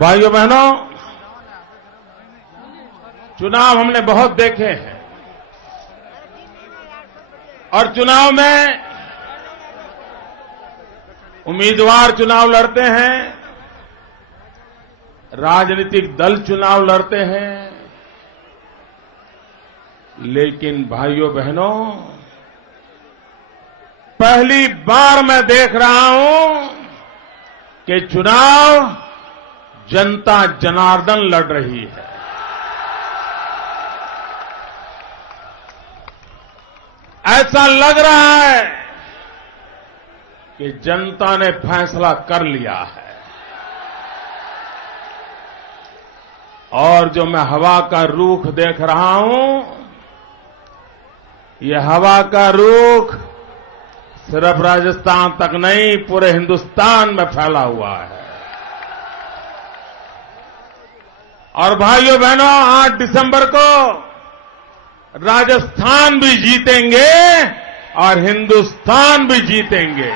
भाइयों बहनों, चुनाव हमने बहुत देखे हैं और चुनाव में उम्मीदवार चुनाव लड़ते हैं, राजनीतिक दल चुनाव लड़ते हैं, लेकिन भाइयों बहनों, पहली बार मैं देख रहा हूं कि चुनाव जनता जनार्दन लड़ रही है। ऐसा लग रहा है कि जनता ने फैसला कर लिया है। और जो मैं हवा का रुख देख रहा हूं, ये हवा का रुख सिर्फ राजस्थान तक नहीं, पूरे हिंदुस्तान में फैला हुआ है। और भाइयों बहनों, 8 दिसंबर को राजस्थान भी जीतेंगे और हिंदुस्तान भी जीतेंगे।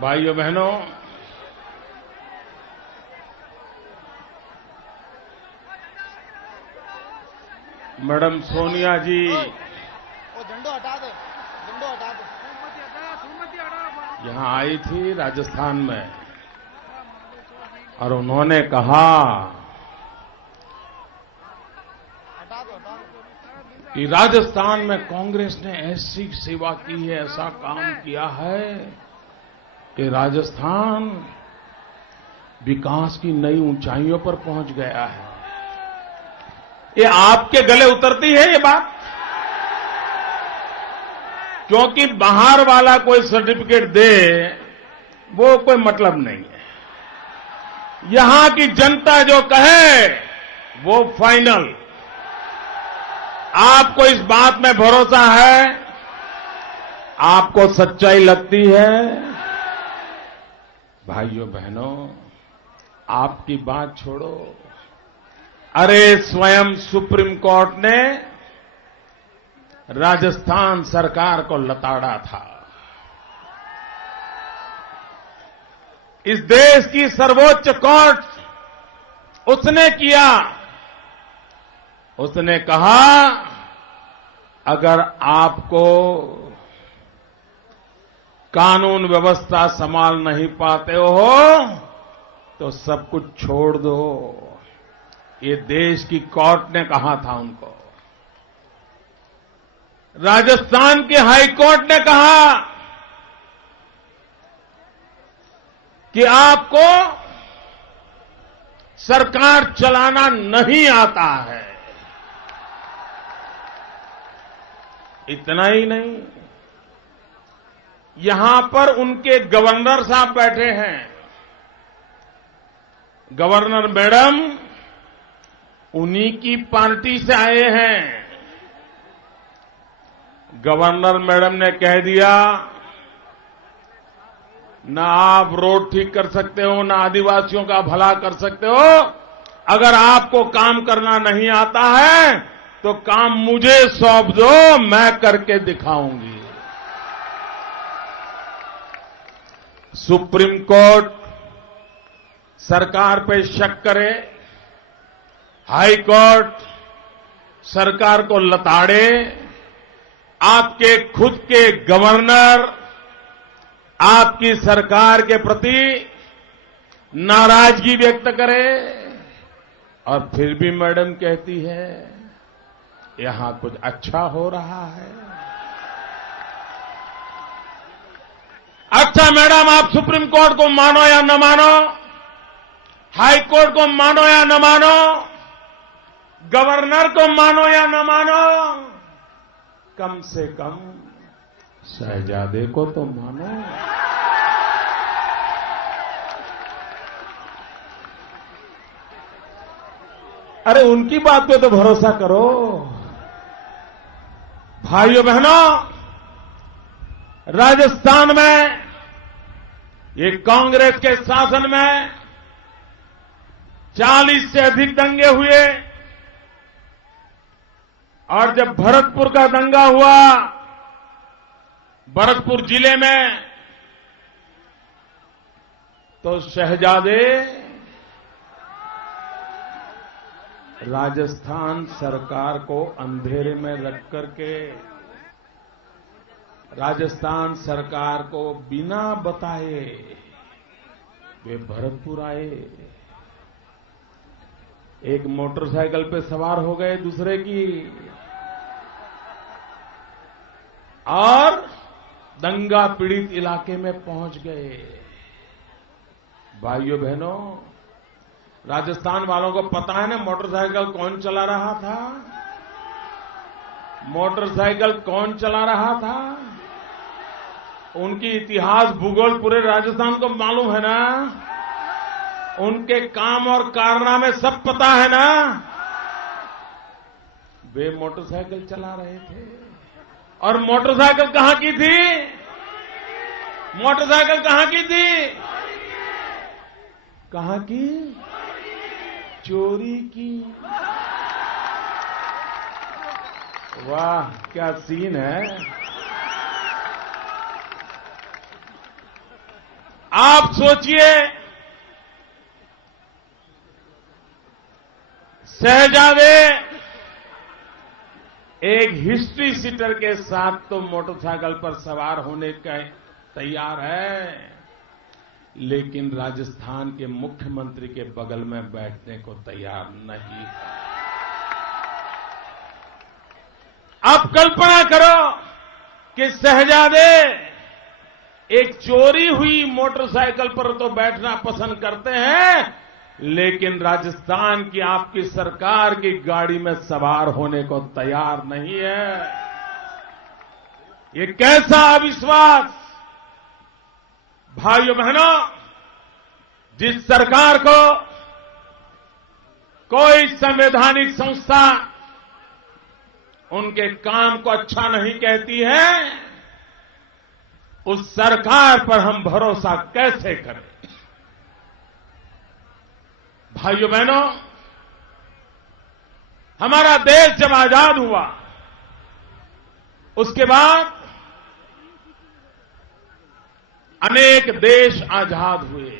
भाइयों बहनों, मैडम सोनिया जी झंडो हटा दो, झंडो हटा दो। यहां आई थी राजस्थान में और उन्होंने कहा कि राजस्थान में कांग्रेस ने ऐसी सेवा की है, ऐसा काम किया है कि राजस्थान विकास की नई ऊंचाइयों पर पहुंच गया है। ये आपके गले उतरती है ये बात? क्योंकि बाहर वाला कोई सर्टिफिकेट दे, वो कोई मतलब नहीं है। यहां की जनता जो कहे वो फाइनल। आपको इस बात में भरोसा है? आपको सच्चाई लगती है? भाइयों बहनों, आपकी बात छोड़ो, अरे स्वयं सुप्रीम कोर्ट ने राजस्थान सरकार को लताड़ा था। इस देश की सर्वोच्च कोर्ट उसने किया। उसने कहा, अगर आपको कानून व्यवस्था संभाल नहीं पाते हो तो सब कुछ छोड़ दो। ये देश की कोर्ट ने कहा था उनको। राजस्थान के हाई कोर्ट ने कहा कि आपको सरकार चलाना नहीं आता है। इतना ही नहीं, यहां पर उनके गवर्नर साहब बैठे हैं। गवर्नर मैडम उन्हीं की पार्टी से आए हैं। गवर्नर मैडम ने कह दिया, ना आप रोड ठीक कर सकते हो, ना आदिवासियों का भला कर सकते हो। अगर आपको काम करना नहीं आता है तो काम मुझे सौंप दो, मैं करके दिखाऊंगी। सुप्रीम कोर्ट सरकार पे शक करे, हाई कोर्ट सरकार को लताड़े, आपके खुद के गवर्नर आपकी सरकार के प्रति नाराजगी व्यक्त करे और फिर भी मैडम कहती है यहां कुछ अच्छा हो रहा है। अच्छा मैडम, आप सुप्रीम कोर्ट को मानो या न मानो, हाई कोर्ट को मानो या न मानो, गवर्नर को मानो या न मानो, कम से कम शहजादे को तो मानो। अरे उनकी बात पे तो भरोसा करो। भाइयों बहनों, राजस्थान में ये कांग्रेस के शासन में 40 से अधिक दंगे हुए और जब भरतपुर का दंगा हुआ, भरतपुर जिले में, तो शहजादे राजस्थान सरकार को अंधेरे में रख करके राजस्थान सरकार को बिना बताए वे भरतपुर आए। एक मोटरसाइकिल पे सवार हो गए दूसरे की और दंगा पीड़ित इलाके में पहुंच गए। भाइयों बहनों, राजस्थान वालों को पता है ना मोटरसाइकिल कौन चला रहा था? मोटरसाइकिल कौन चला रहा था? उनकी इतिहास भूगोल पूरे राजस्थान को मालूम है ना? उनके काम और कारनामे सब पता है ना? वे मोटरसाइकिल चला रहे थे और मोटरसाइकिल कहां की थी? मोटरसाइकिल कहां की थी? कहां की? चोरी की। वाह, क्या सीन है। आप सोचिए, शहजादे एक हिस्ट्री सीटर के साथ तो मोटरसाइकिल पर सवार होने का तैयार है, लेकिन राजस्थान के मुख्यमंत्री के बगल में बैठने को तैयार नहीं है। आप कल्पना करो कि शहजादे एक चोरी हुई मोटरसाइकिल पर तो बैठना पसंद करते हैं, लेकिन राजस्थान की आपकी सरकार की गाड़ी में सवार होने को तैयार नहीं है। ये कैसा अविश्वास। भाइयों बहनों, जिस सरकार को कोई संवैधानिक संस्था उनके काम को अच्छा नहीं कहती है, उस सरकार पर हम भरोसा कैसे करें? भाइयों बहनों, हमारा देश जब आजाद हुआ, उसके बाद अनेक देश आजाद हुए,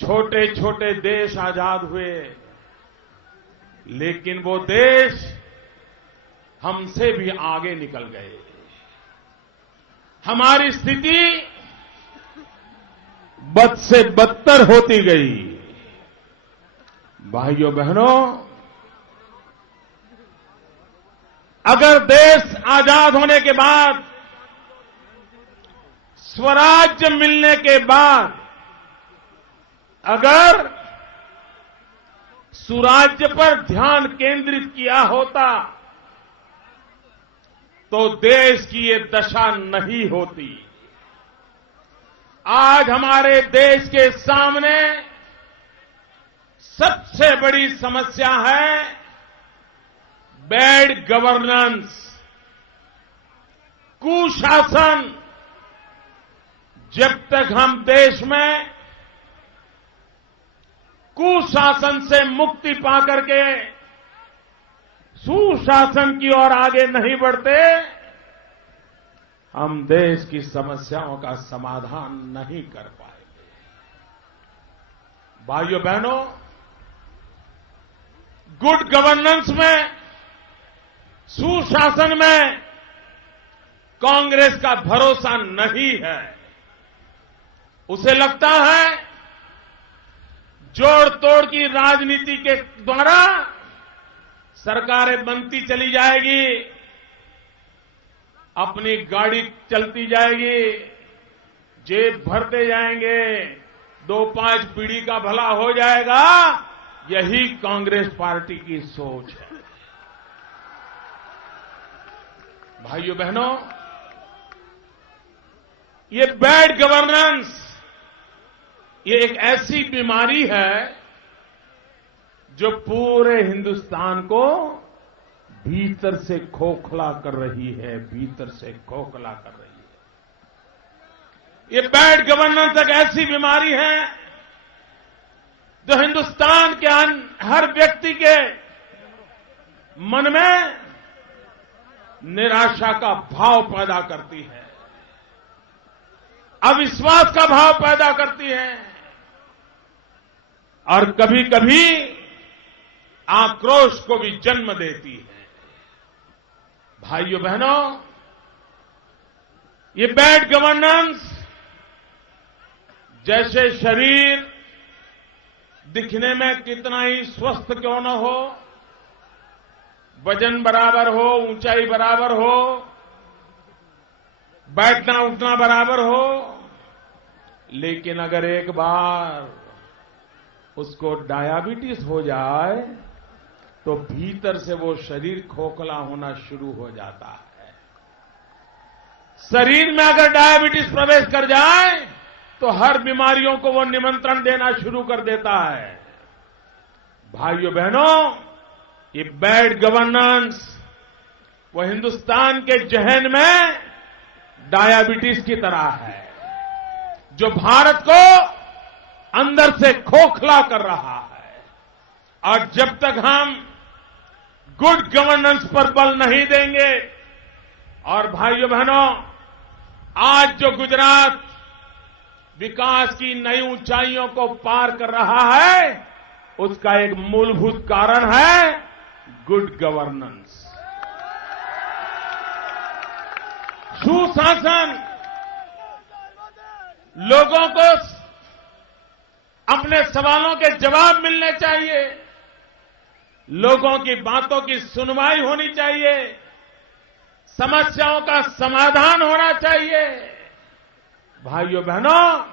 छोटे छोटे देश आजाद हुए, लेकिन वो देश हमसे भी आगे निकल गए। हमारी स्थिति बद से बदतर होती गई। भाइयों बहनों, अगर देश आजाद होने के बाद, स्वराज्य मिलने के बाद, अगर सुराज्य पर ध्यान केंद्रित किया होता तो देश की ये दशा नहीं होती। आज हमारे देश के सामने सबसे बड़ी समस्या है बैड गवर्नेंस, कुशासन। जब तक हम देश में कुशासन से मुक्ति पाकर के सुशासन की ओर आगे नहीं बढ़ते, हम देश की समस्याओं का समाधान नहीं कर पाएंगे। भाइयों बहनों, गुड गवर्नेंस में, सुशासन में कांग्रेस का भरोसा नहीं है। उसे लगता है जोड़ तोड़ की राजनीति के द्वारा सरकारें बनती चली जाएगी, अपनी गाड़ी चलती जाएगी, जेब भरते जाएंगे, 2-5 पीढ़ी का भला हो जाएगा। यही कांग्रेस पार्टी की सोच है। भाइयों बहनों, ये बैड गवर्नेंस, ये एक ऐसी बीमारी है जो पूरे हिंदुस्तान को भीतर से खोखला कर रही है, भीतर से खोखला कर रही है। ये बैड गवर्नेंस एक ऐसी बीमारी है जो हिंदुस्तान के हर व्यक्ति के मन में निराशा का भाव पैदा करती है, अविश्वास का भाव पैदा करती है और कभी कभी आक्रोश को भी जन्म देती है। भाइयों बहनों, ये बैड गवर्नेंस जैसे शरीर दिखने में कितना ही स्वस्थ क्यों न हो, वजन बराबर हो, ऊंचाई बराबर हो, बैठना उठना बराबर हो, लेकिन अगर एक बार उसको डायबिटीज हो जाए तो भीतर से वो शरीर खोखला होना शुरू हो जाता है। शरीर में अगर डायबिटीज प्रवेश कर जाए तो हर बीमारियों को वो निमंत्रण देना शुरू कर देता है। भाइयों बहनों, ये बैड गवर्नेंस वो हिंदुस्तान के जहन में डायबिटीज की तरह है जो भारत को अंदर से खोखला कर रहा है। और जब तक हम गुड गवर्नेंस पर बल नहीं देंगे, और भाइयों बहनों, आज जो गुजरात विकास की नई ऊंचाइयों को पार कर रहा है, उसका एक मूलभूत कारण है गुड गवर्नेंस। सुशासन लोगों को अपने सवालों के जवाब मिलने चाहिए, लोगों की बातों की सुनवाई होनी चाहिए, समस्याओं का समाधान होना चाहिए। भाइयों बहनों,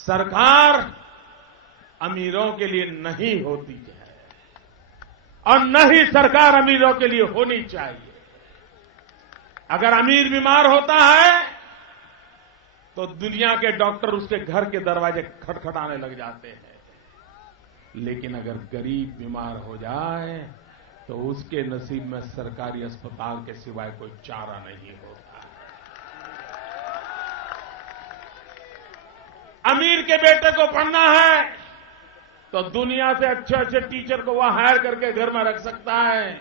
सरकार अमीरों के लिए नहीं होती है और न ही सरकार अमीरों के लिए होनी चाहिए। अगर अमीर बीमार होता है तो दुनिया के डॉक्टर उसके घर के दरवाजे खटखटाने लग जाते हैं, लेकिन अगर गरीब बीमार हो जाए तो उसके नसीब में सरकारी अस्पताल के सिवाय कोई चारा नहीं होता। अमीर के बेटे को पढ़ना है तो दुनिया से अच्छे अच्छे टीचर को वह हायर करके घर में रख सकता है।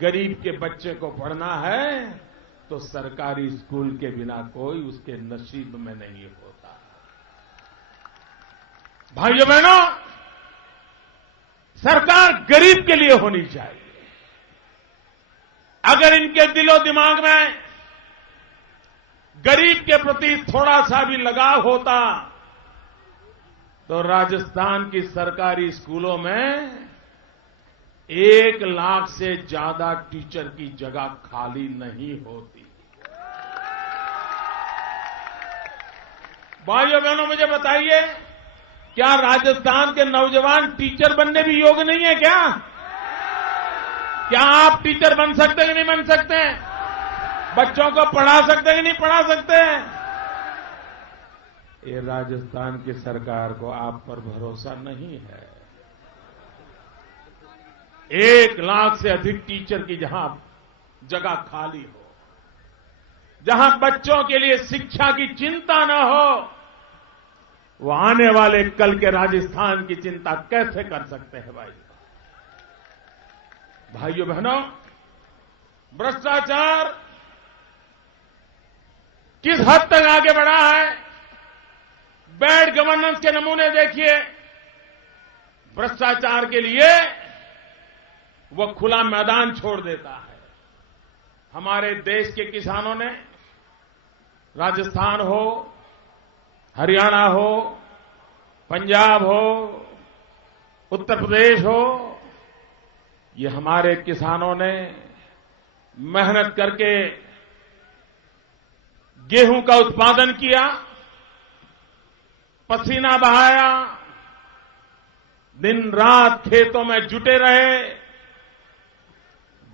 गरीब के बच्चे को पढ़ना है तो सरकारी स्कूल के बिना कोई उसके नसीब में नहीं होता। भाइयों बहनों, सरकार गरीब के लिए होनी चाहिए। अगर इनके दिलो दिमाग में गरीब के प्रति थोड़ा सा भी लगाव होता तो राजस्थान की सरकारी स्कूलों में 1 लाख से ज्यादा टीचर की जगह खाली नहीं होती। भाइयों बहनों, मुझे बताइए, क्या राजस्थान के नौजवान टीचर बनने भी योग्य नहीं है क्या? क्या आप टीचर बन सकते कि नहीं बन सकते? बच्चों को पढ़ा सकते कि नहीं पढ़ा सकते? ये राजस्थान की सरकार को आप पर भरोसा नहीं है। 1 लाख से अधिक टीचर की जहां जगह खाली हो, जहां बच्चों के लिए शिक्षा की चिंता न हो, वो आने वाले कल के राजस्थान की चिंता कैसे कर सकते हैं? भाइयों बहनों, भ्रष्टाचार किस हद तक आगे बढ़ा है, बैड गवर्नेंस के नमूने देखिए। भ्रष्टाचार के लिए वो खुला मैदान छोड़ देता है। हमारे देश के किसानों ने, राजस्थान हो, हरियाणा हो, पंजाब हो, उत्तर प्रदेश हो, ये हमारे किसानों ने मेहनत करके गेहूं का उत्पादन किया, पसीना बहाया, दिन रात खेतों में जुटे रहे,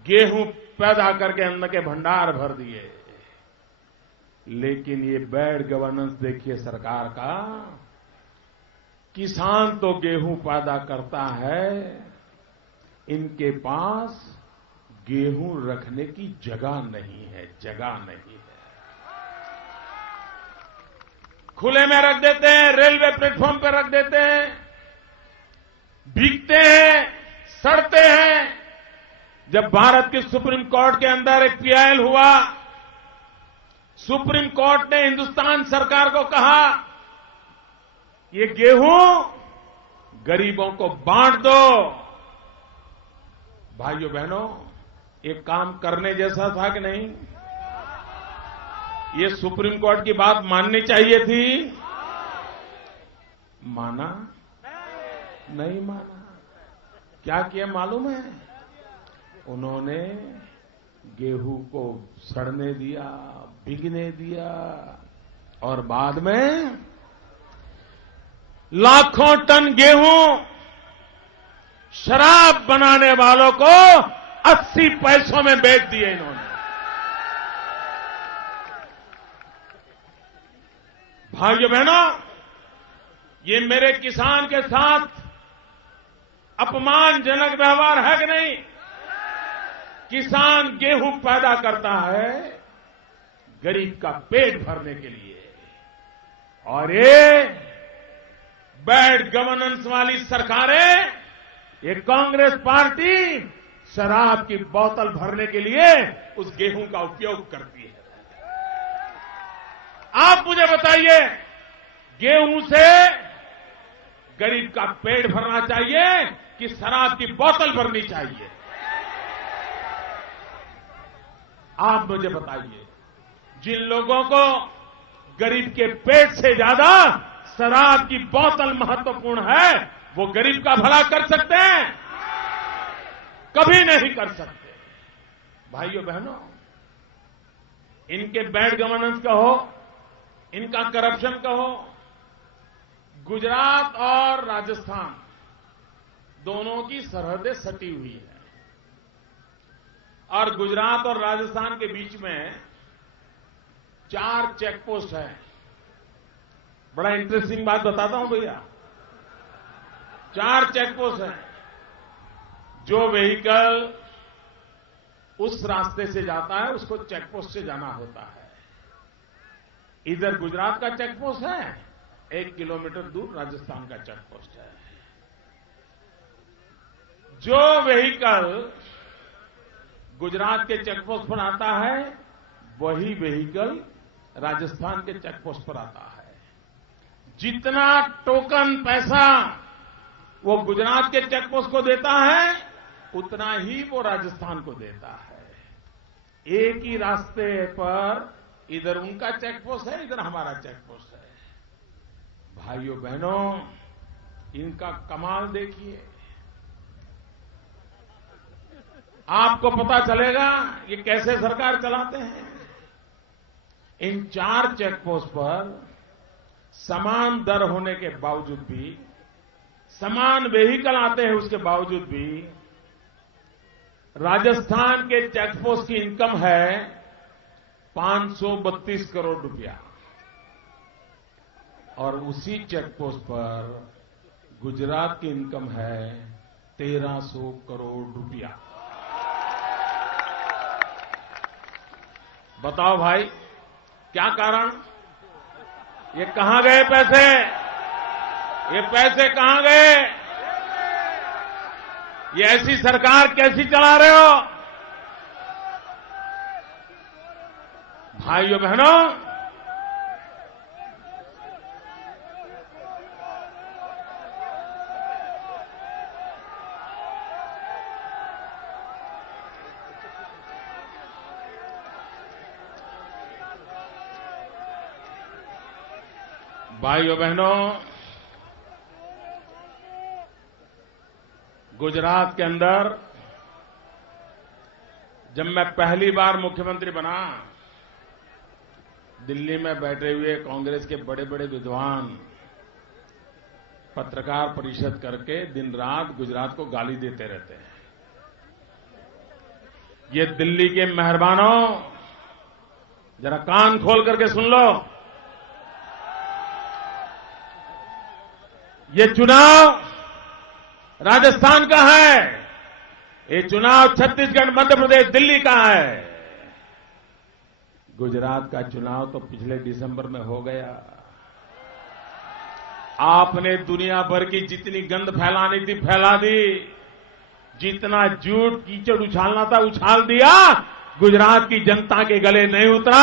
गेहूं पैदा करके अन्न के भंडार भर दिए। लेकिन ये बैड गवर्नेंस देखिए सरकार का, किसान तो गेहूं पैदा करता है, इनके पास गेहूं रखने की जगह नहीं है, जगह नहीं है। खुले में रख देते हैं, रेलवे प्लेटफॉर्म पर रख देते हैं, भीगते हैं, सड़ते हैं। जब भारत की सुप्रीम कोर्ट के अंदर एक पीआईएल हुआ, सुप्रीम कोर्ट ने हिंदुस्तान सरकार को कहा ये गेहूं गरीबों को बांट दो। भाइयों बहनों, ये काम करने जैसा था कि नहीं? ये सुप्रीम कोर्ट की बात माननी चाहिए थी। माना? नहीं माना। क्या किया मालूम है? उन्होंने गेहूं को सड़ने दिया, बिकने दिया और बाद में लाखों टन गेहूं शराब बनाने वालों को 80 पैसों में बेच दिए इन्होंने। भाइयों बहनों, ये मेरे किसान के साथ अपमानजनक व्यवहार है कि नहीं? किसान गेहूं पैदा करता है गरीब का पेट भरने के लिए, और ये बैड गवर्नेंस वाली सरकारें, ये कांग्रेस पार्टी शराब की बोतल भरने के लिए उस गेहूं का उपयोग करती है। आप मुझे बताइए, गेहूं से गरीब का पेट भरना चाहिए कि शराब की बोतल भरनी चाहिए? आप मुझे बताइए। जिन लोगों को गरीब के पेट से ज्यादा शराब की बोतल महत्वपूर्ण है, वो गरीब का भला कर सकते हैं? कभी नहीं कर सकते। भाइयों बहनों, इनके बैड गवर्नेंस कहो, इनका करप्शन कहो, गुजरात और राजस्थान दोनों की सरहदें सटी हुई है, और गुजरात और राजस्थान के बीच में 4 चेक पोस्ट है। बड़ा इंटरेस्टिंग बात बताता हूं भैया। 4 चेक पोस्ट है। जो व्हीकल उस रास्ते से जाता है उसको चेक पोस्ट से जाना होता है। इधर गुजरात का चेक पोस्ट है, 1 किलोमीटर दूर राजस्थान का चेक पोस्ट है। जो व्हीकल गुजरात के चेक पोस्ट पर आता है, वही व्हीकल राजस्थान के चेक पोस्ट पर आता है। जितना टोकन पैसा वो गुजरात के चेक पोस्ट को देता है, उतना ही वो राजस्थान को देता है। एक ही रास्ते पर इधर उनका चेक पोस्ट है, इधर हमारा चेक पोस्ट है। भाइयों बहनों, इनका कमाल देखिए। आपको पता चलेगा ये कैसे सरकार चलाते हैं। इन 4 चेक पोस्ट पर समान दर होने के बावजूद भी, समान व्हीकल आते हैं उसके बावजूद भी, राजस्थान के चेक पोस्ट की इनकम है 532 करोड़ रुपया, और उसी चेक पोस्ट पर गुजरात की इनकम है 1300 करोड़ रुपया। बताओ भाई, क्या कारण? ये कहां गए पैसे? ये पैसे कहां गए? ये ऐसी सरकार कैसी चला रहे हो? भाइयों बहनों, भाइयों बहनों, गुजरात के अंदर जब मैं पहली बार मुख्यमंत्री बना, दिल्ली में बैठे हुए कांग्रेस के बड़े बड़े विद्वान पत्रकार परिषद करके दिन रात गुजरात को गाली देते रहते हैं। ये दिल्ली के मेहरबानों, जरा कान खोल करके सुन लो। ये चुनाव राजस्थान का है, ये चुनाव छत्तीसगढ़, मध्य प्रदेश, दिल्ली का है। गुजरात का चुनाव तो पिछले दिसंबर में हो गया। आपने दुनिया भर की जितनी गंद फैलानी थी फैला दी, जितना झूठ कीचड़ उछालना था उछाल दिया। गुजरात की जनता के गले नहीं उतरा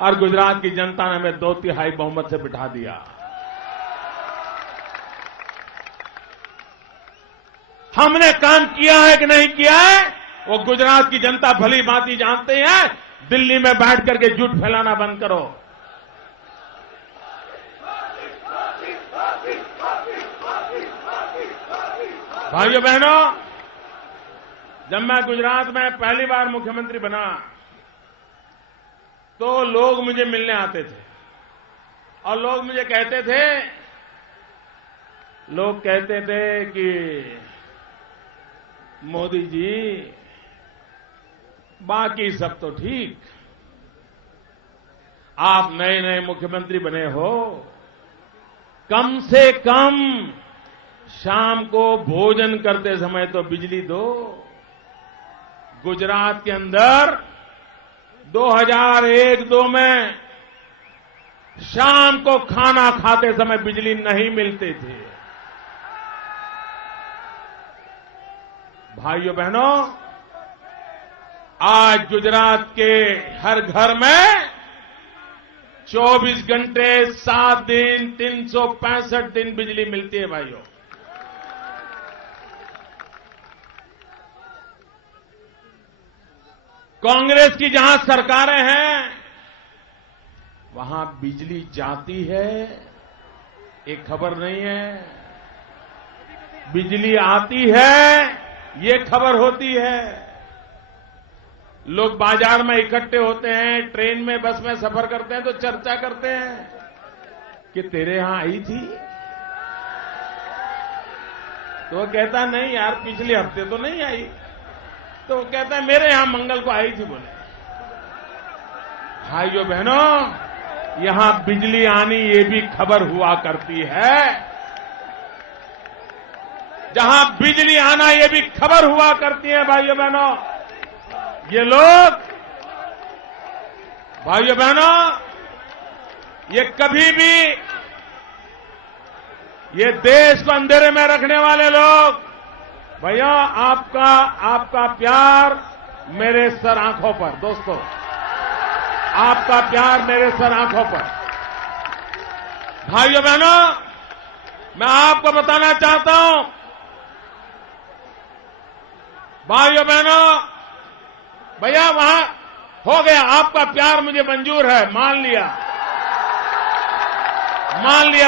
और गुजरात की जनता ने हमें 2/3 बहुमत से बिठा दिया। हमने काम किया है कि नहीं किया है वो गुजरात की जनता भली भांति जानते हैं। दिल्ली में बैठ करके झूठ फैलाना बंद करो। भाइयों बहनों, जब मैं गुजरात में पहली बार मुख्यमंत्री बना तो लोग मुझे मिलने आते थे और लोग मुझे कहते थे कि मोदी जी बाकी सब तो ठीक, आप नए नए मुख्यमंत्री बने हो, कम से कम शाम को भोजन करते समय तो बिजली दो। गुजरात के अंदर 2001-2 में शाम को खाना खाते समय बिजली नहीं मिलते थे। भाइयों बहनों, आज गुजरात के हर घर में 24 घंटे 7 दिन 365 दिन बिजली मिलती है। भाइयों, कांग्रेस की जहां सरकारें हैं वहां बिजली जाती है, एक खबर नहीं है। बिजली आती है, ये खबर होती है। लोग बाजार में इकट्ठे होते हैं, ट्रेन में, बस में सफर करते हैं तो चर्चा करते हैं कि तेरे यहां आई थी, तो वो कहता नहीं यार पिछले हफ्ते तो नहीं आई, तो वो कहता है मेरे यहां मंगल को आई थी। बोले भाइयों बहनों, यहां बिजली आनी ये भी खबर हुआ करती है। जहां बिजली आना ये भी खबर हुआ करती है। भाइयों बहनों, ये लोग, भाइयों बहनों, ये कभी भी ये देश को अंधेरे में रखने वाले लोग, भैया आपका प्यार मेरे सर आंखों पर। दोस्तों, आपका प्यार मेरे सर आंखों पर। भाइयों बहनों, मैं आपको बताना चाहता हूं, भाइयों बहनों, भैया वहां हो गया, आपका प्यार मुझे मंजूर है, मान लिया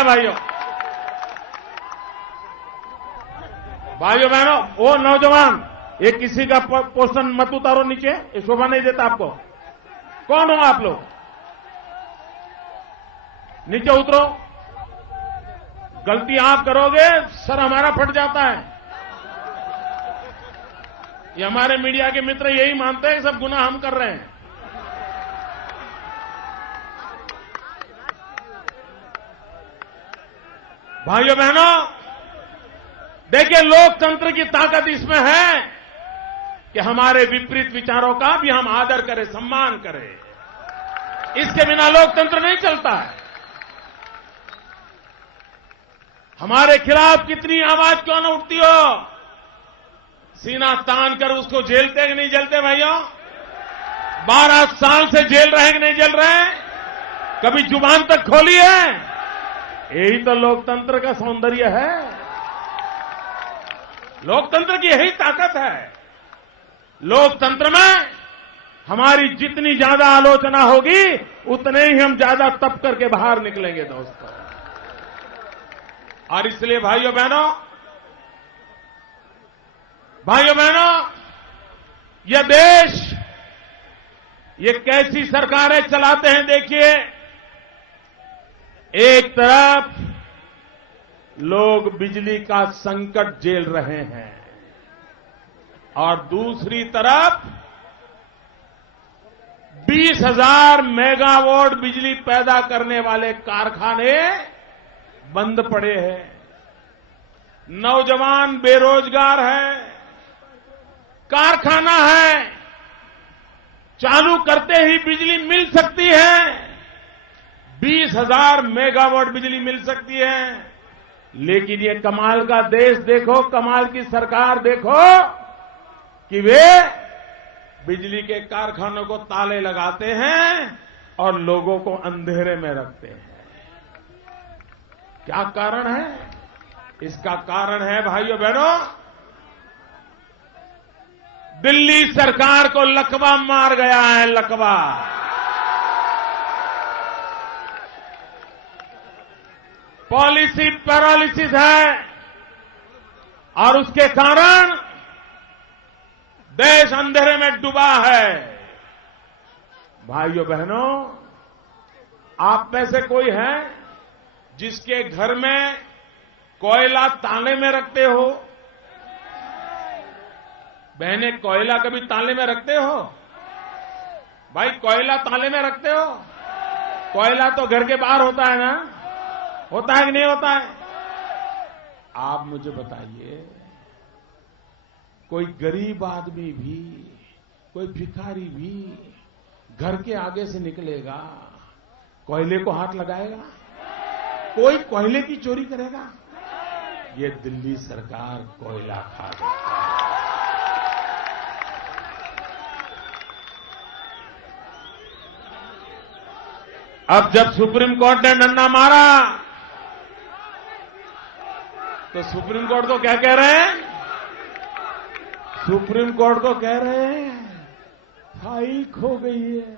भाइयों। भाइयों बहनों, वो नौजवान, ये किसी का पोषण मत उतारो नीचे, ये शोभा नहीं देता आपको। कौन हो आप लोग? नीचे उतरो। गलती आप करोगे सर हमारा फट जाता है। ये हमारे मीडिया के मित्र यही मानते हैं कि सब गुनाह हम कर रहे हैं। भाइयों बहनों, देखिए लोकतंत्र की ताकत इसमें है कि हमारे विपरीत विचारों का भी हम आदर करें, सम्मान करें। इसके बिना लोकतंत्र नहीं चलता है। हमारे खिलाफ कितनी आवाज क्यों न उठती हो, सीना तान कर उसको झेलते कि नहीं झेलते भाइयों? 12 साल से झेल रहे हैं कि नहीं झेल रहे हैं? कभी जुबान तक खोली है? यही तो लोकतंत्र का सौंदर्य है। लोकतंत्र की यही ताकत है। लोकतंत्र में हमारी जितनी ज्यादा आलोचना होगी उतने ही हम ज्यादा तप करके बाहर निकलेंगे दोस्तों। और इसलिए भाइयों बहनों, यह देश ये कैसी सरकारें चलाते हैं देखिए। एक तरफ लोग बिजली का संकट झेल रहे हैं और दूसरी तरफ 20,000 मेगावाट बिजली पैदा करने वाले कारखाने बंद पड़े हैं। नौजवान बेरोजगार हैं, कारखाना है, चालू करते ही बिजली मिल सकती है, 20,000 मेगावाट बिजली मिल सकती है। लेकिन ये कमाल का देश देखो, कमाल की सरकार देखो कि वे बिजली के कारखानों को ताले लगाते हैं और लोगों को अंधेरे में रखते हैं। क्या कारण है? इसका कारण है भाइयों बहनों, दिल्ली सरकार को लकवा मार गया है, लकवा। पॉलिसी पैरालिसिस है और उसके कारण देश अंधेरे में डूबा है। भाइयों बहनों, आप में से कोई है जिसके घर में कोयला ताले में रखते हो? बहने, कोयला कभी ताले में रखते हो? भाई, कोयला ताले में रखते हो? कोयला तो घर के बाहर होता है ना? होता है कि नहीं होता है? आप मुझे बताइए, कोई गरीब आदमी भी, कोई भिखारी भी घर के आगे से निकलेगा, कोयले को हाथ लगाएगा? कोई कोयले की चोरी करेगा? ये दिल्ली सरकार कोयला खा गई। अब जब सुप्रीम कोर्ट ने डंडा मारा तो सुप्रीम कोर्ट को क्या कह रहे हैं? सुप्रीम कोर्ट को कह रहे हैं फाइल खो गई है।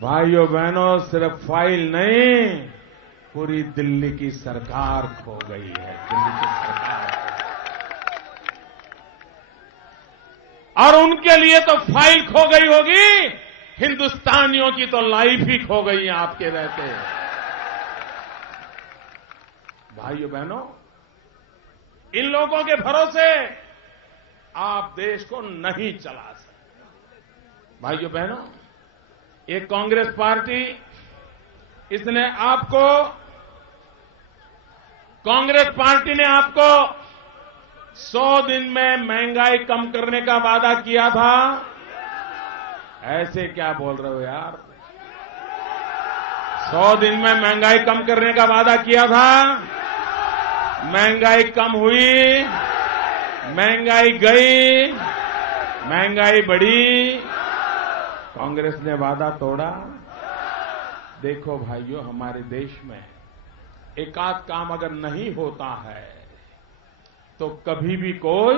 भाइयों बहनों, सिर्फ फाइल नहीं, पूरी दिल्ली की सरकार खो गई है। दिल्ली की सरकार, और उनके लिए तो फाइल खो गई होगी, हिंदुस्तानियों की तो लाइफ ही खो गई है आपके रहते। भाइयों बहनों, इन लोगों के भरोसे आप देश को नहीं चला सकते। भाइयों बहनों, ये कांग्रेस पार्टी, इसने आपको, कांग्रेस पार्टी ने आपको 100 दिन में महंगाई कम करने का वादा किया था। ऐसे क्या बोल रहे हो यार? 100 दिन में महंगाई कम करने का वादा किया था, महंगाई कम हुई, महंगाई गई, महंगाई बढ़ी, कांग्रेस ने वादा तोड़ा। देखो भाइयों, हमारे देश में एकाध काम अगर नहीं होता है तो कभी भी कोई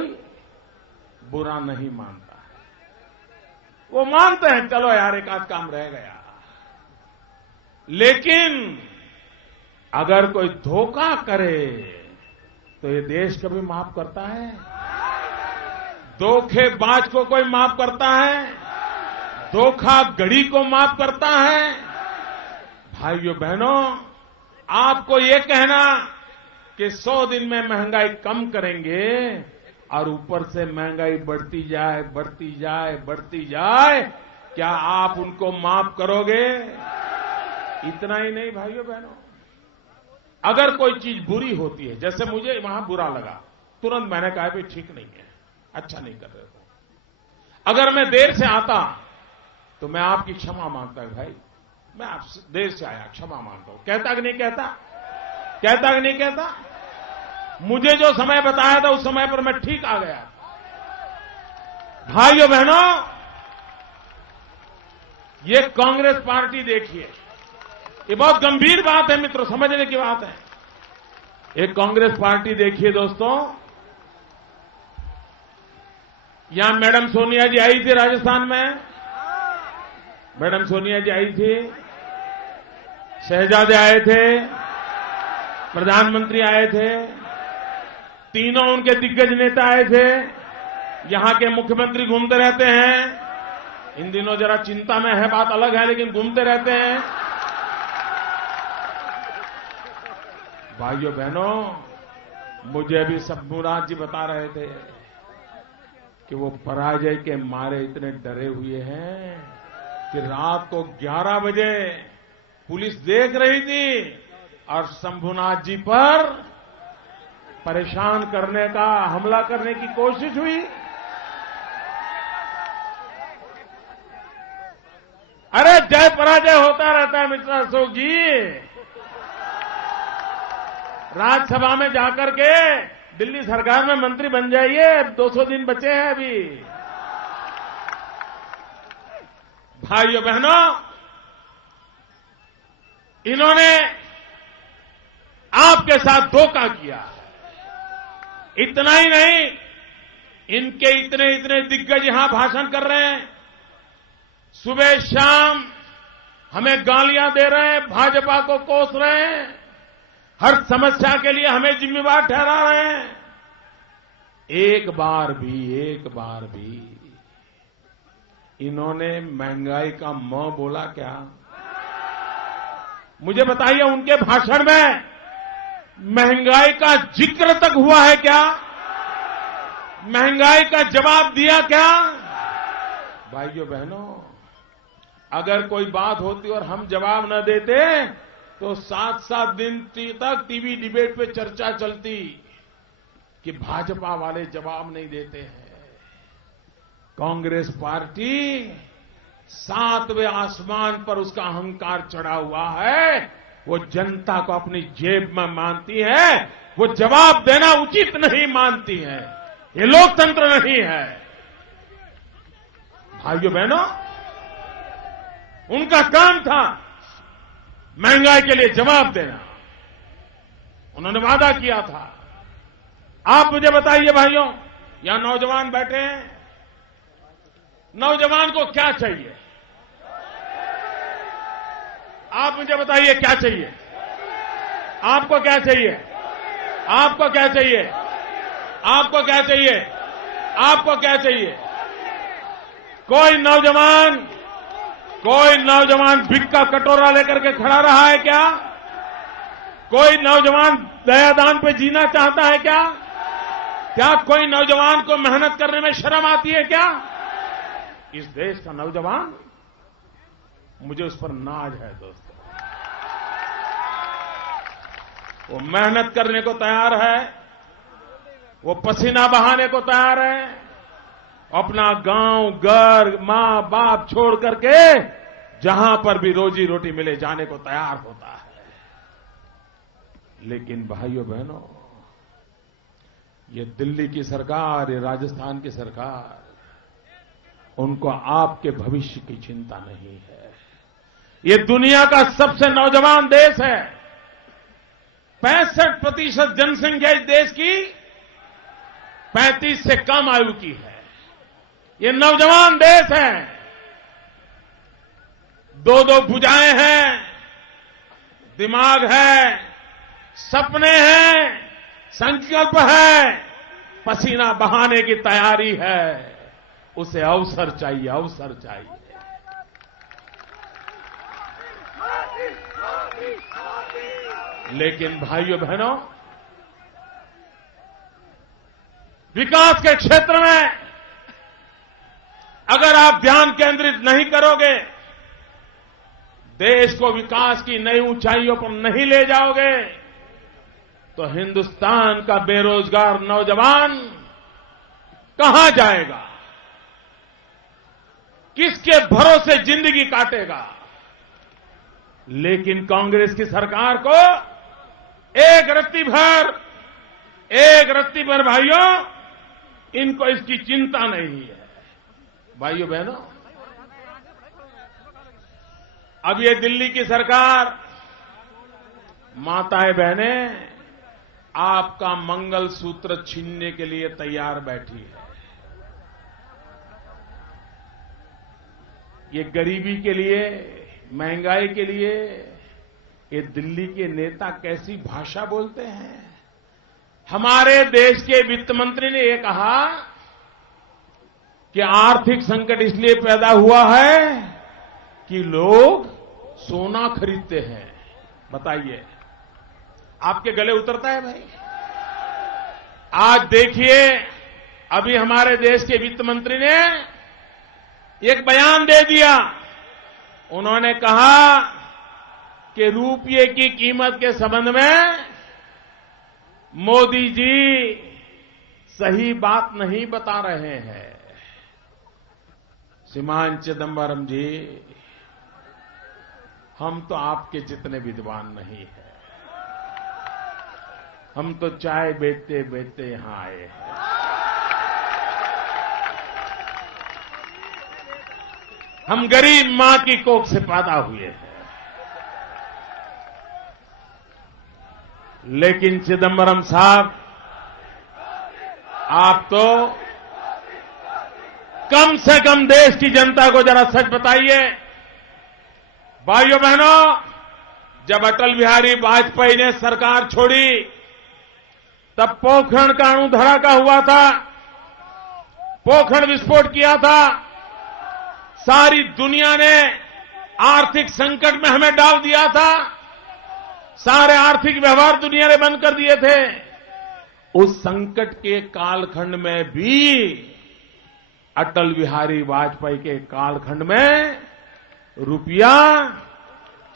बुरा नहीं मानता है। वो मानते हैं चलो यार एकाध काम रह गया, लेकिन अगर कोई धोखा करे तो ये देश कभी माफ करता है? धोखेबाज को कोई माफ करता है? धोखाधड़ी को माफ करता है? भाइयों बहनों, आपको ये कहना कि 100 दिन में महंगाई कम करेंगे और ऊपर से महंगाई बढ़ती जाए, बढ़ती जाए, बढ़ती जाए, क्या आप उनको माफ करोगे? इतना ही नहीं भाइयों बहनों, अगर कोई चीज बुरी होती है, जैसे मुझे वहां बुरा लगा, तुरंत मैंने कहा भाई ठीक नहीं है, अच्छा नहीं कर रहे हो। अगर मैं देर से आता तो मैं आपकी क्षमा मांगता हूं, भाई मैं आपसे देर से आया, क्षमा मांगता हूं। कहता कि नहीं कहता? कहता कि नहीं कहता? मुझे जो समय बताया था उस समय पर मैं ठीक आ गया। भाइयों बहनों, ये कांग्रेस पार्टी देखिए, ये बहुत गंभीर बात है मित्रों, समझने की बात है। एक कांग्रेस पार्टी देखिए दोस्तों, यहां मैडम सोनिया जी आई थी राजस्थान में, मैडम सोनिया जी आई थी, शहजादे आए थे, प्रधानमंत्री आए थे, तीनों उनके दिग्गज नेता आए थे। यहां के मुख्यमंत्री घूमते रहते हैं, इन दिनों जरा चिंता में है, बात अलग है, लेकिन घूमते रहते हैं। भाइयों बहनों, मुझे अभी शंभुनाथ जी बता रहे थे कि वो पराजय के मारे इतने डरे हुए हैं कि रात को 11 बजे पुलिस देख रही थी और शंभुनाथ जी पर परेशान करने का, हमला करने की कोशिश हुई। अरे जय पराजय होता रहता है मिस्टर अशोक जी। राज्यसभा में जाकर के दिल्ली सरकार में मंत्री बन जाइए, 200 दिन बचे हैं अभी। भाइयों बहनों, इन्होंने आपके साथ धोखा किया। इतना ही नहीं, इनके इतने इतने दिग्गज यहां भाषण कर रहे हैं, सुबह शाम हमें गालियां दे रहे हैं, भाजपा को कोस रहे हैं, हर समस्या के लिए हमें जिम्मेवार ठहरा रहे हैं। एक बार भी इन्होंने महंगाई का म बोला क्या? मुझे बताइए, उनके भाषण में महंगाई का जिक्र तक हुआ है क्या? महंगाई का जवाब दिया क्या? भाइयों बहनों, अगर कोई बात होती और हम जवाब न देते तो 7-7 दिन तक टीवी डिबेट पे चर्चा चलती कि भाजपा वाले जवाब नहीं देते हैं। कांग्रेस पार्टी 7वें आसमान पर उसका अहंकार चढ़ा हुआ है। वो जनता को अपनी जेब में मानती है, वो जवाब देना उचित नहीं मानती है। ये लोकतंत्र नहीं है। भाइयों बहनों, उनका काम था महंगाई के लिए जवाब देना। उन्होंने वादा किया था। आप मुझे बताइए भाइयों, यहां नौजवान बैठे हैं, नौजवान को क्या चाहिए? आप मुझे बताइए क्या चाहिए? आपको क्या चाहिए? आपको क्या चाहिए? आपको क्या चाहिए? आपको क्या चाहिए? कोई नौजवान भिख का कटोरा लेकर के खड़ा रहा है क्या? कोई नौजवान दयादान पे जीना चाहता है क्या? क्या कोई नौजवान को मेहनत करने में शर्म आती है क्या? इस देश का नौजवान, मुझे उस पर नाज है दोस्तों। वो मेहनत करने को तैयार है, वो पसीना बहाने को तैयार है, अपना गांव, घर, मां बाप छोड़ करके जहां पर भी रोजी रोटी मिले जाने को तैयार होता है। लेकिन भाइयों बहनों, ये दिल्ली की सरकार, ये राजस्थान की सरकार, उनको आपके भविष्य की चिंता नहीं है। ये दुनिया का सबसे नौजवान देश है। 65% जनसंख्या इस देश की 35 से कम आयु की है। ये नौजवान देश है। 2-2 भुजाएं हैं, दिमाग है, सपने हैं, संकल्प है, पसीना बहाने की तैयारी है। उसे अवसर चाहिए, अवसर चाहिए। लेकिन भाइयों बहनों, विकास के क्षेत्र में अगर आप ध्यान केंद्रित नहीं करोगे, देश को विकास की नई ऊंचाइयों पर नहीं ले जाओगे, तो हिंदुस्तान का बेरोजगार नौजवान कहां जाएगा? किसके भरोसे जिंदगी काटेगा? लेकिन कांग्रेस की सरकार को एक रत्ती भर भाइयों, इनको इसकी चिंता नहीं है। भाइयों बहनों, अब ये दिल्ली की सरकार, माताएं बहनें, आपका मंगलसूत्र छीनने के लिए तैयार बैठी है। ये गरीबी के लिए, महंगाई के लिए ये दिल्ली के नेता कैसी भाषा बोलते हैं। हमारे देश के वित्त मंत्री ने यह कहा कि आर्थिक संकट इसलिए पैदा हुआ है कि लोग सोना खरीदते हैं। बताइए, आपके गले उतरता है भाई? आज देखिए, अभी हमारे देश के वित्त मंत्री ने एक बयान दे दिया। उन्होंने कहा कि रुपये की कीमत के संबंध में मोदी जी सही बात नहीं बता रहे हैं। श्रीमान चिदंबरम जी, हम तो आपके जितने विद्वान नहीं हैं। हम तो चाय बेचते बेचते यहां आए हैं। हम गरीब मां की कोख से पैदा हुए हैं। लेकिन चिदंबरम साहब, आप तो कम से कम देश की जनता को जरा सच बताइए। भाइयों बहनों, जब अटल बिहारी वाजपेयी ने सरकार छोड़ी तब पोखरण का अणु धमाका हुआ था, पोखरण विस्फोट किया था। सारी दुनिया ने आर्थिक संकट में हमें डाल दिया था। सारे आर्थिक व्यवहार दुनिया ने बंद कर दिए थे। उस संकट के कालखंड में भी अटल बिहारी वाजपेयी के कालखंड में रुपया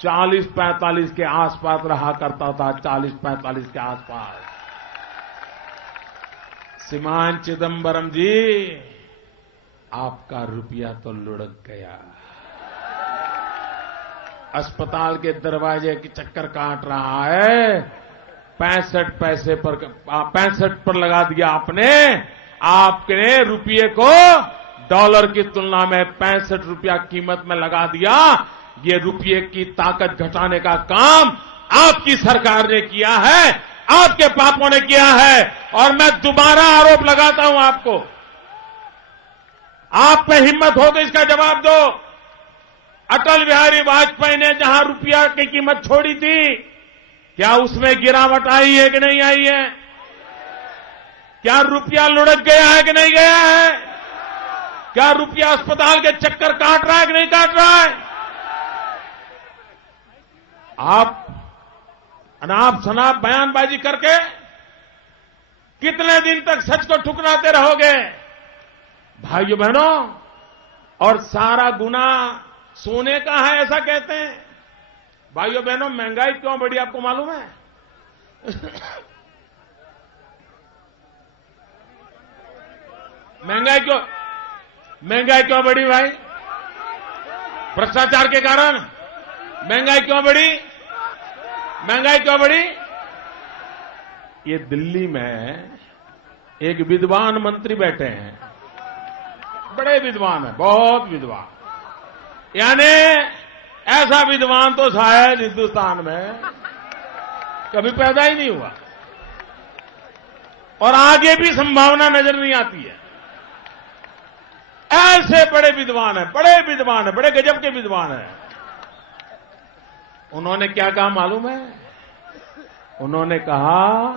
40-45 के आसपास रहा करता था। 40-45 के आसपास। श्रीमान चिदंबरम जी, आपका रुपया तो लुढ़क गया। अस्पताल के दरवाजे की चक्कर काट रहा है। 65 पर लगा दिया आपने। आपने रुपये को डॉलर की तुलना में 65 रुपया कीमत में लगा दिया। ये रुपये की ताकत घटाने का काम आपकी सरकार ने किया है, आपके पापों ने किया है। और मैं दोबारा आरोप लगाता हूं आपको। आप पे हिम्मत हो तो इसका जवाब दो। अटल बिहारी वाजपेयी ने जहां रुपया की कीमत छोड़ी थी, क्या उसमें गिरावट आई है कि नहीं आई है? क्या रुपया लुढ़क गया है कि नहीं गया है? क्या रुपया अस्पताल के चक्कर काट रहा है कि नहीं काट रहा है? आप अनाप शनाप बयानबाजी करके कितने दिन तक सच को ठुकराते रहोगे? भाइयों बहनों, और सारा गुना सोने का है ऐसा कहते हैं। भाइयों बहनों, महंगाई क्यों बढ़ी आपको मालूम है? महंगाई क्यों बढ़ी भाई? भ्रष्टाचार के कारण महंगाई क्यों बढ़ी? महंगाई क्यों बढ़ी? ये दिल्ली में एक विद्वान मंत्री बैठे हैं, बड़े विद्वान है, बहुत विद्वान। यानी ऐसा विद्वान तो शायद हिंदुस्तान में कभी पैदा ही नहीं हुआ, और आगे भी संभावना नजर नहीं आती है। ऐसे बड़े विद्वान है, बड़े विद्वान है, बड़े गजब के विद्वान है। उन्होंने क्या कहा मालूम है? उन्होंने कहा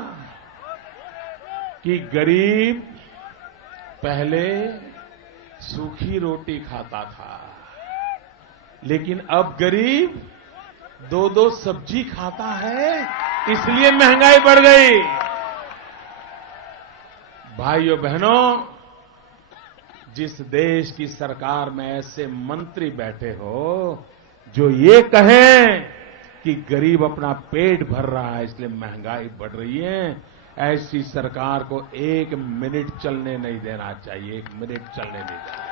कि गरीब पहले सूखी रोटी खाता था, लेकिन अब गरीब 2-2 सब्जी खाता है, इसलिए महंगाई बढ़ गई। भाइयों बहनों, जिस देश की सरकार में ऐसे मंत्री बैठे हो जो ये कहें कि गरीब अपना पेट भर रहा है इसलिए महंगाई बढ़ रही है, ऐसी सरकार को 1 मिनट चलने नहीं देना चाहिए। 1 मिनट चलने नहीं देना।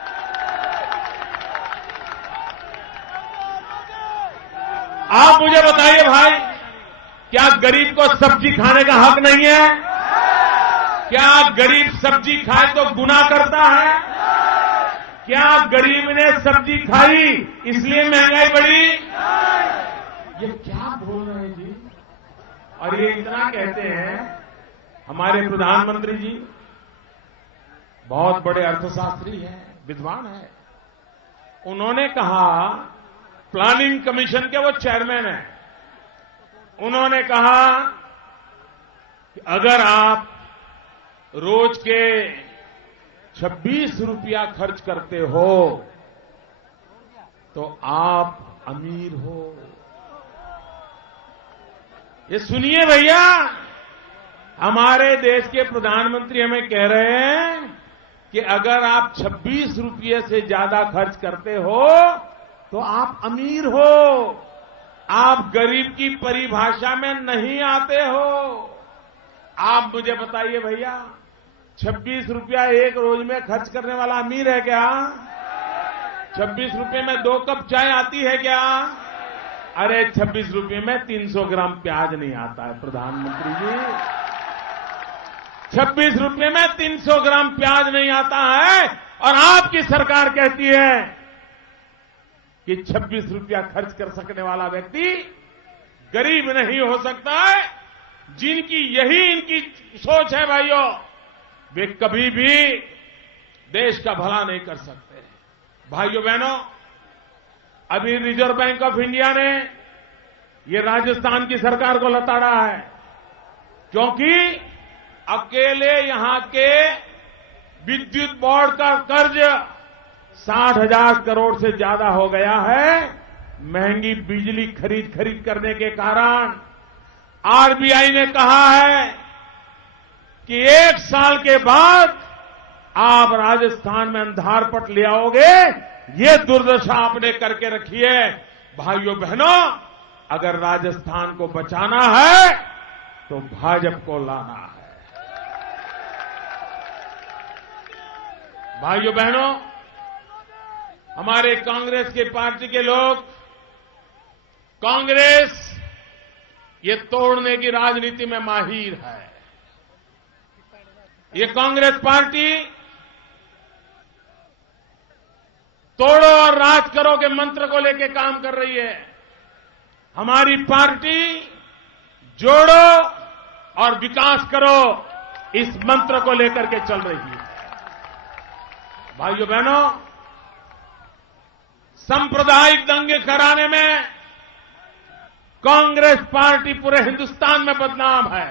आप मुझे बताइए भाई, क्या गरीब को सब्जी खाने का हक नहीं है? क्या गरीब सब्जी खाए तो गुनाह करता है? क्या गरीब ने सब्जी खाई इसलिए महंगाई बढ़ी? ये क्या बोल रहे हैं जी? और ये इतना कहते हैं। हमारे प्रधानमंत्री जी बहुत बड़े अर्थशास्त्री हैं, विद्वान हैं। उन्होंने कहा, प्लानिंग कमीशन के वो चेयरमैन हैं, उन्होंने कहा कि अगर आप रोज के 26 रुपया खर्च करते हो तो आप अमीर हो। ये सुनिए भैया, हमारे देश के प्रधानमंत्री हमें कह रहे हैं कि अगर आप 26 रुपये से ज्यादा खर्च करते हो तो आप अमीर हो, आप गरीब की परिभाषा में नहीं आते हो। आप मुझे बताइए भैया, 26 रुपया एक रोज में खर्च करने वाला अमीर है क्या? 26 रुपये में 2 कप चाय आती है क्या? अरे 26 रुपये में 300 ग्राम प्याज नहीं आता है प्रधानमंत्री जी। 26 रुपये में 300 ग्राम प्याज नहीं आता है और आपकी सरकार कहती है कि 26 रुपया खर्च कर सकने वाला व्यक्ति गरीब नहीं हो सकता है। जिनकी यही इनकी सोच है भाइयों, वे कभी भी देश का भला नहीं कर सकते। भाइयों बहनों, अभी रिजर्व बैंक ऑफ इंडिया ने ये राजस्थान की सरकार को लताड़ा है, क्योंकि अकेले यहां के विद्युत बोर्ड का कर्ज 60,000 करोड़ से ज्यादा हो गया है। महंगी बिजली खरीद करने के कारण आरबीआई ने कहा है कि 1 साल के बाद आप राजस्थान में अंधारपट ले आओगे। ये दुर्दशा आपने करके रखी है। भाइयों बहनों, अगर राजस्थान को बचाना है तो भाजपा को लाना है। भाइयों बहनों, हमारे कांग्रेस के पार्टी के लोग, कांग्रेस ये तोड़ने की राजनीति में माहिर है। ये कांग्रेस पार्टी तोड़ो और राज करो के मंत्र को लेकर काम कर रही है। हमारी पार्टी जोड़ो और विकास करो इस मंत्र को लेकर के चल रही है। भाइयों बहनों, सांप्रदायिक दंगे कराने में कांग्रेस पार्टी पूरे हिंदुस्तान में बदनाम है।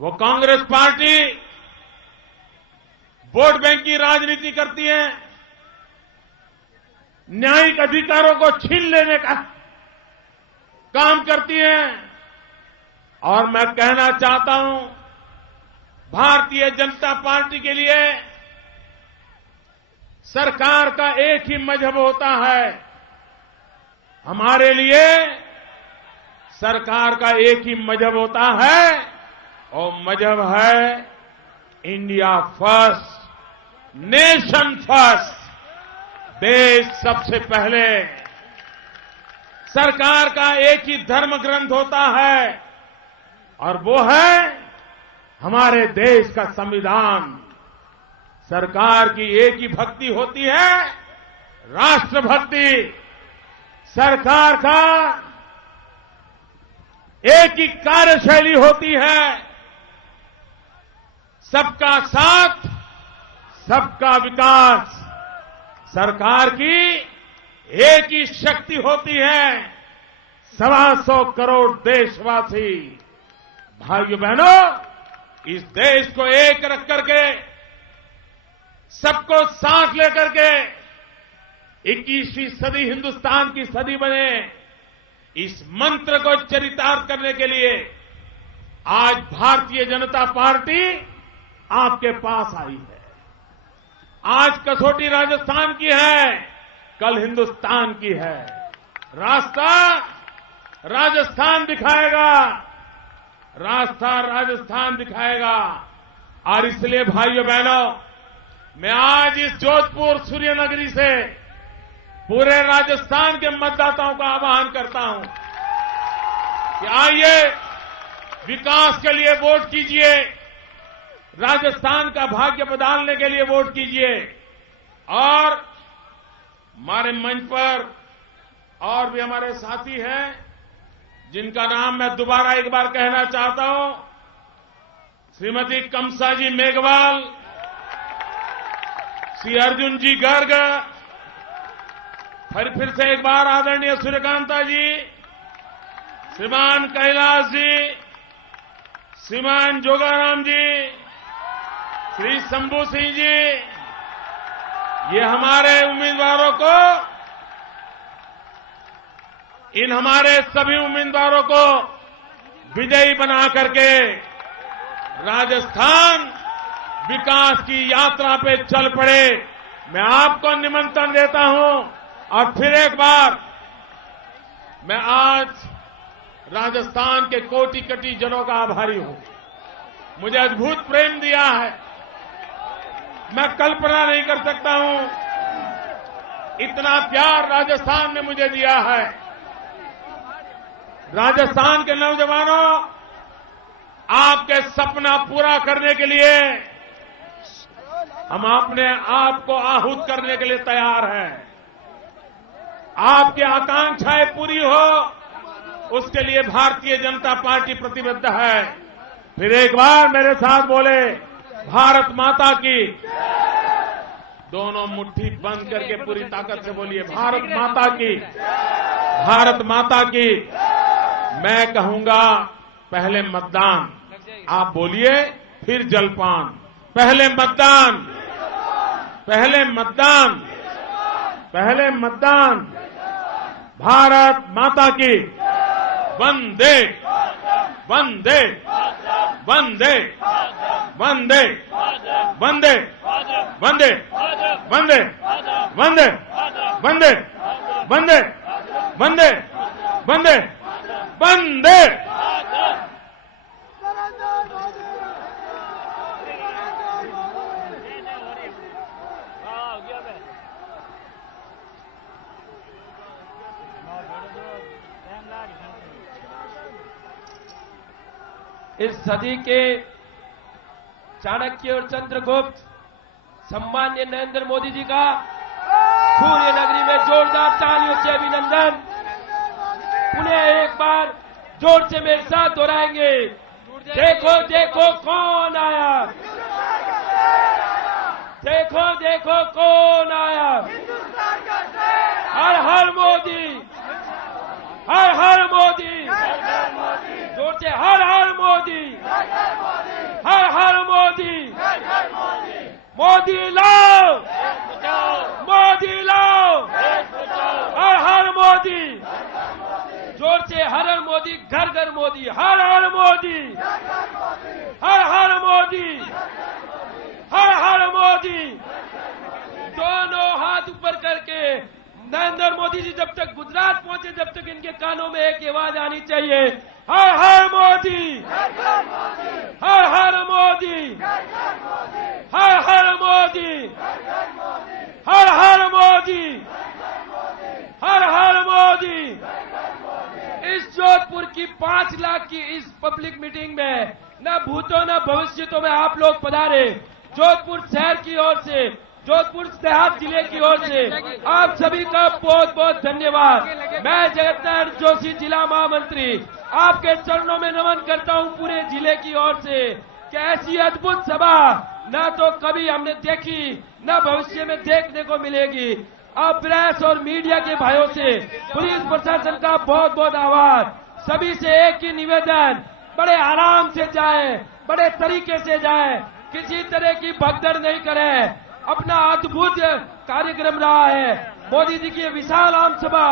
वो कांग्रेस पार्टी वोट बैंक की राजनीति करती है, न्यायिक अधिकारों को छीन लेने का काम करती है। और मैं कहना चाहता हूं, भारतीय जनता पार्टी के लिए सरकार का एक ही मजहब होता है। हमारे लिए सरकार का एक ही मजहब होता है और मजहब है इंडिया फर्स्ट, नेशन फर्स्ट, देश सबसे पहले। सरकार का एक ही धर्म ग्रंथ होता है और वो है हमारे देश का संविधान। सरकार की एक ही भक्ति होती है, राष्ट्रभक्ति। सरकार का एक ही कार्यशैली होती है, सबका साथ, सबका विकास। सरकार की एक ही शक्ति होती है, 125 करोड़ देशवासी। भाइयों बहनों, इस देश को एक रख करके, सबको साथ लेकर के 21वीं सदी हिंदुस्तान की सदी बने, इस मंत्र को चरितार्थ करने के लिए आज भारतीय जनता पार्टी आपके पास आई है। आज कसौटी राजस्थान की है, कल हिंदुस्तान की है। रास्ता राजस्थान दिखाएगा, रास्ता राजस्थान दिखाएगा। और इसलिए भाइयों बहनों, मैं आज इस जोधपुर सूर्यनगरी से पूरे राजस्थान के मतदाताओं का आह्वान करता हूं कि आइए, विकास के लिए वोट कीजिए, राजस्थान का भाग्य बदलने के लिए वोट कीजिए। और हमारे मंच पर और भी हमारे साथी हैं जिनका नाम मैं दोबारा एक बार कहना चाहता हूं। श्रीमती कमसा जी मेघवाल, श्री अर्जुन जी गर्ग, फिर से एक बार आदरणीय सूर्यकांता जी, श्रीमान कैलाश जी, श्रीमान जोगाराम जी, श्री शंभू सिंह जी, ये हमारे उम्मीदवारों को, इन हमारे सभी उम्मीदवारों को विजयी बना करके राजस्थान विकास की यात्रा पे चल पड़े। मैं आपको निमंत्रण देता हूं। और फिर एक बार मैं आज राजस्थान के कोटि कोटि जनों का आभारी हूं। मुझे अद्भुत प्रेम दिया है, मैं कल्पना नहीं कर सकता हूं इतना प्यार राजस्थान ने मुझे दिया है। राजस्थान के नौजवानों, आपके सपना पूरा करने के लिए हम अपने आप को आहूत करने के लिए तैयार हैं। आपकी आकांक्षाएं पूरी हो, उसके लिए भारतीय जनता पार्टी प्रतिबद्ध है। फिर एक बार मेरे साथ बोले, भारत माता की। दोनों मुट्ठी बंद करके पूरी ताकत से बोलिए, भारत माता की, भारत माता की। मैं कहूंगा पहले मतदान, आप बोलिए, फिर जलपान। पहले मतदान, पहले मतदान, पहले मतदान। भारत माता की। वंदे वंदे वंदे वंदे वंदे वंदे वंदे वंदे वंदे वंदे वंदे वंदे वंदे। इस सदी के चाणक्य और चंद्रगुप्त सम्मान्य नरेंद्र मोदी जी का सूर्य नगरी में जोरदार तालियों से अभिनंदन। पुनः एक बार जोर से मेरे साथ दोहराएंगे, देखो देखो कौन आया, देखो देखो कौन आया। हर हर मोदी, हर हर मोदी, जोर से हर हर मोदी, हर हर मोदी, मोदी लाओ, मोदी लाओ, हर हर मोदी, जोर से हर हर मोदी, घर घर मोदी, हर हर मोदी, हर हर मोदी, हर हर मोदी। दोनों हाथ ऊपर करके नरेंद्र मोदी जी जब तक गुजरात पहुंचे, जब तक इनके कानों में एक आवाज आनी चाहिए, हर हर मोदी, हर हर मोदी, हर हर मोदी, हर हर मोदी, हर हर मोदी। इस जोधपुर की 5 लाख की इस पब्लिक मीटिंग में न भूतों न भविष्यतों में आप लोग पधारे। जोधपुर शहर की ओर से, जोधपुर देहात जिले की ओर से आप सभी का बहुत बहुत धन्यवाद। मैं जगत नारायण जोशी, जिला महामंत्री, आपके चरणों में नमन करता हूं पूरे जिले की ओर से कि ऐसी अद्भुत सभा न तो कभी हमने देखी, न भविष्य में देखने को मिलेगी। अब प्रेस और मीडिया के भाइयों से, पुलिस प्रशासन का बहुत बहुत आभार। सभी से एक ही निवेदन, बड़े आराम से जाएं, बड़े तरीके से जाएं, किसी तरह की भगदड़ नहीं करें। अपना अद्भुत कार्यक्रम रहा है। मोदी जी की विशाल आम सभा